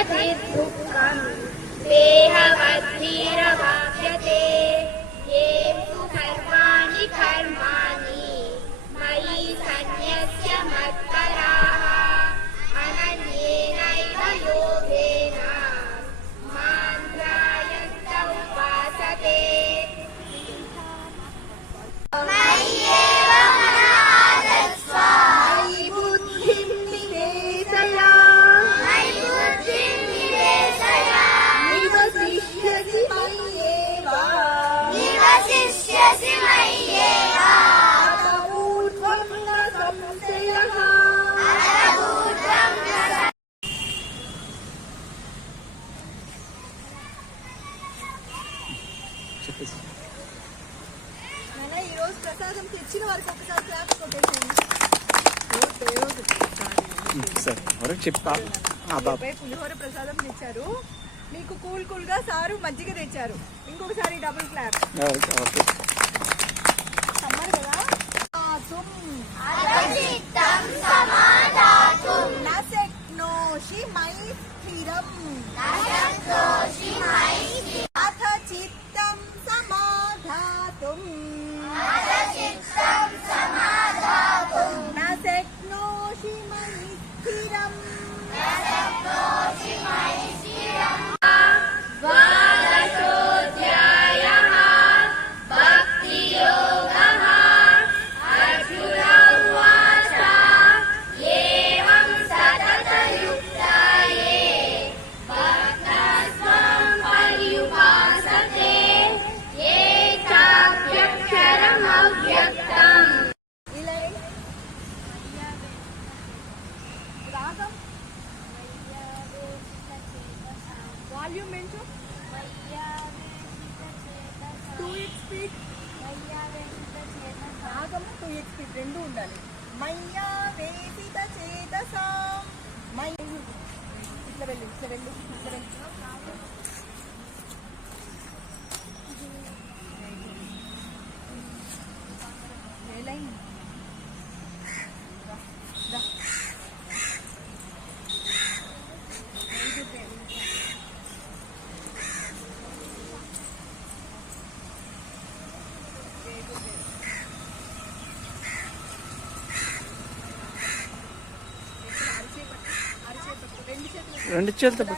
गतिर्दुःखम् देहवद्भिरवाप्यते ये तु सर्वाणि कर्माणि मयि सन्न्यस्य मत्पराः अनन्येनैव योगेन मां ध्यायन्त उपासते ప్రసాదం తెచ్చిన వారికి ఒకసారి క్లాస్ కొట్టేసేయండి. పులిహోర ప్రసాదం తెచ్చారు మీకు, కూల్ కూల్ గా సారు మజ్జిగ తెచ్చారు. ఇంకొకసారి డబుల్ క్లాప్. సమ్మర్ కదా. నశక్నోషి మై స్థిరం అథ చిత్తం సమాధాతుం నశక్నోషి మై స్థిరం द्वादशोऽध्यायः भक्तियोगः अर्जुन उवाच एवं सततयुक्ता ये भक्तास्त्वं पर्युपासते ये चाप्यक्षरमव्यक्तम् వాల్యూమ్ ఏంటో 2x స్పీడ్, రాగం 2x స్పీడ్ రెండు ఉండాలి. మయ్యా వేసిత చేతసా ఇట్లా వెళ్ళు ఇట్లా వెళ్ళు ఇట్లా వెళ్ళు. రెండు చేతులు